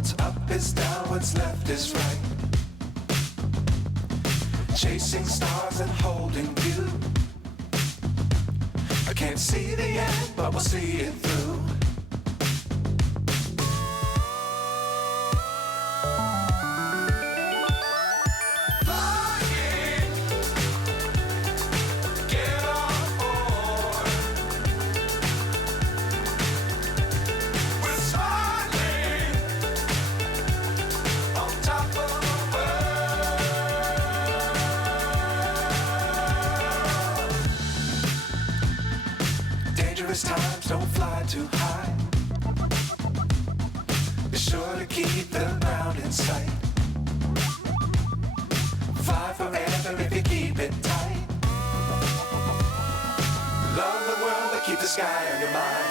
What's up is down, what's left is right. Chasing stars and holding you. I can't see the end, but we'll see it through. Times don't fly too high. Be sure to keep the ground in sight. Fly forever if you keep it tight. Love the world but keep the sky on your mind.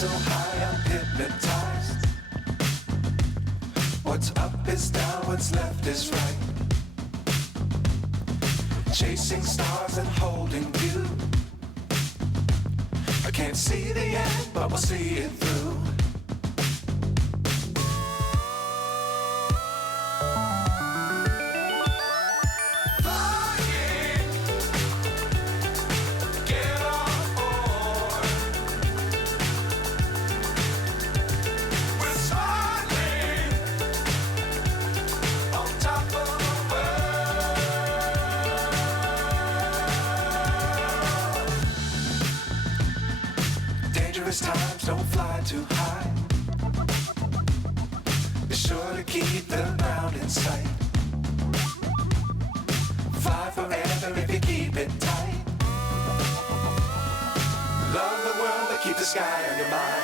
So high I'm hypnotized. What's up is down, what's left is right. Chasing stars and holding you. I can't see the end, but we'll see it through. Times don't fly too high. Be sure to keep the ground in sight. Fly forever if you keep it tight. Love the world but keep the sky on your mind.